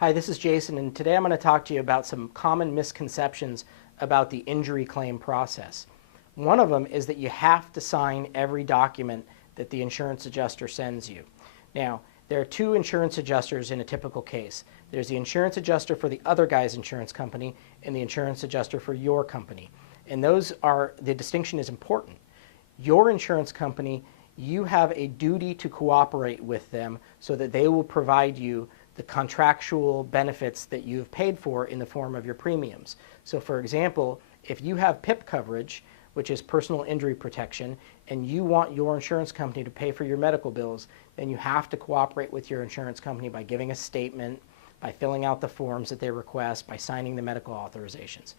Hi, this is Jason, and today I'm going to talk to you about some common misconceptions about the injury claim process. One of them is that you have to sign every document that the insurance adjuster sends you. Now, there are two insurance adjusters in a typical case. There's the insurance adjuster for the other guy's insurance company and the insurance adjuster for your company. And the distinction is important. Your insurance company, you have a duty to cooperate with them so that they will provide you the contractual benefits that you've paid for in the form of your premiums. So for example, if you have PIP coverage, which is personal injury protection, and you want your insurance company to pay for your medical bills, then you have to cooperate with your insurance company by giving a statement, by filling out the forms that they request, by signing the medical authorizations.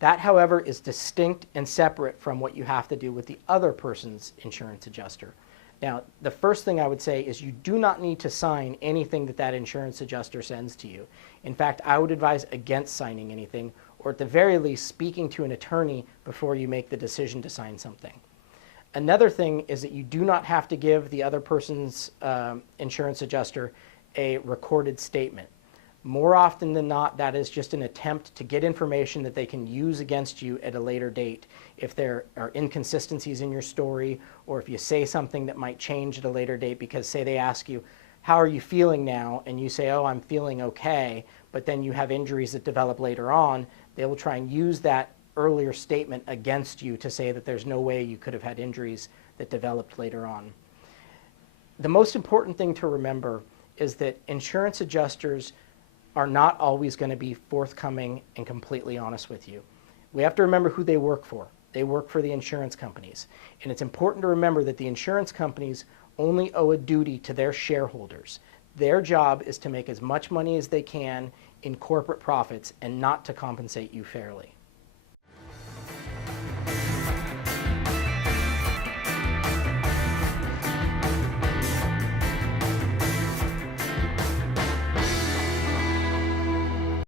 That, however, is distinct and separate from what you have to do with the other person's insurance adjuster. Now, the first thing I would say is you do not need to sign anything that insurance adjuster sends to you. In fact, I would advise against signing anything, or at the very least, speaking to an attorney before you make the decision to sign something. Another thing is that you do not have to give the other person's insurance adjuster a recorded statement. More often than not, that is just an attempt to get information that they can use against you at a later date. If there are inconsistencies in your story, or if you say something that might change at a later date, because say they ask you, how are you feeling now? And you say, oh, I'm feeling okay, but then you have injuries that develop later on, they will try and use that earlier statement against you to say that there's no way you could have had injuries that developed later on. The most important thing to remember is that insurance adjusters are not always going to be forthcoming and completely honest with you. We have to remember who they work for. They work for the insurance companies. And it's important to remember that the insurance companies only owe a duty to their shareholders. Their job is to make as much money as they can in corporate profits and not to compensate you fairly.